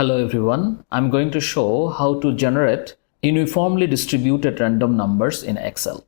Hello everyone, I'm going to show how to generate uniformly distributed random numbers in Excel.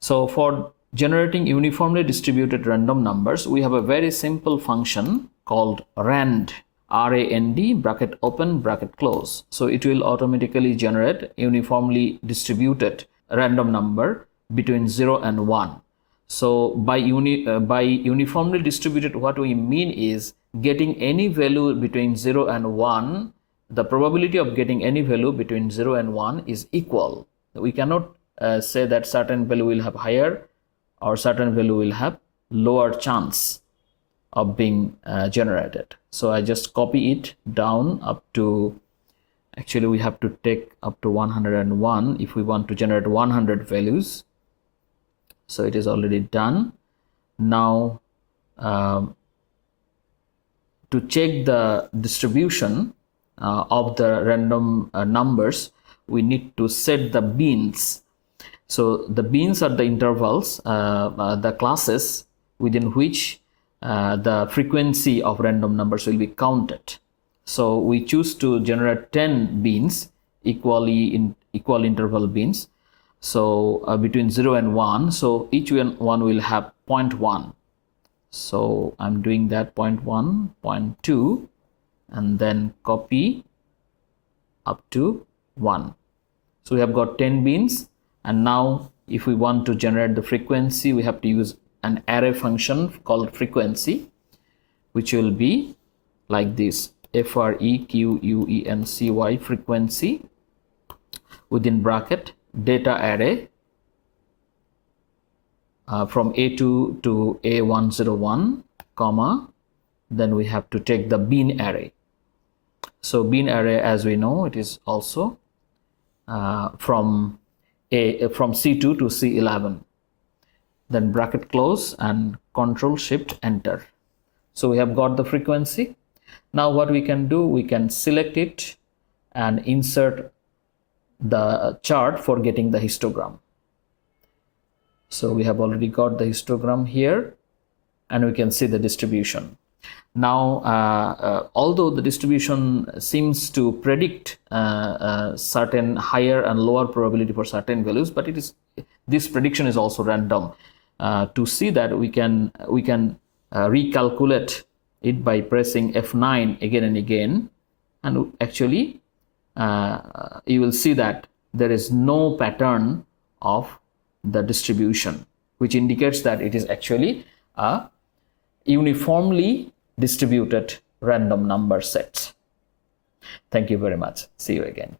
So for generating uniformly distributed random numbers, we have a very simple function called rand, R-A-N-D, bracket open, bracket close. So it will automatically generate uniformly distributed random number between 0 and 1. So by uniformly distributed, what we mean is getting any value between 0 and 1, the probability of getting any value between 0 and 1 is equal. We cannot say that certain value will have higher or certain value will have lower chance of being generated. So I just copy it down up to, actually we have to take up to 101 if we want to generate 100 values. So it is already done. Now to check the distribution of the random numbers, we need to set the beans. So the beans are the intervals, the classes within which the frequency of random numbers will be counted. So we choose to generate 10 beans, equal interval beans. So between 0 and 1, so each one will have 0.1. So I'm doing that 0.1, 0.2, and then copy up to 1. So we have got 10 beans, and now if we want to generate the frequency, we have to use an array function called frequency, which will be like this: frequency, frequency, within bracket data array from A2 to A101, comma, then we have to take the bean array. So bean array, as we know, it is also from C2 to C11, then bracket close and Control Shift Enter. So we have got the frequency. Now what we can do, we can select it and insert the chart for getting the histogram. So we have already got the histogram here, and we can see the distribution. Now although the distribution seems to predict certain higher and lower probability for certain values, but this prediction is also random. To see that, we can recalculate it by pressing F9 again and again, and actually you will see that there is no pattern of the distribution, which indicates that it is actually a uniformly distributed random number set. Thank you very much. See you again.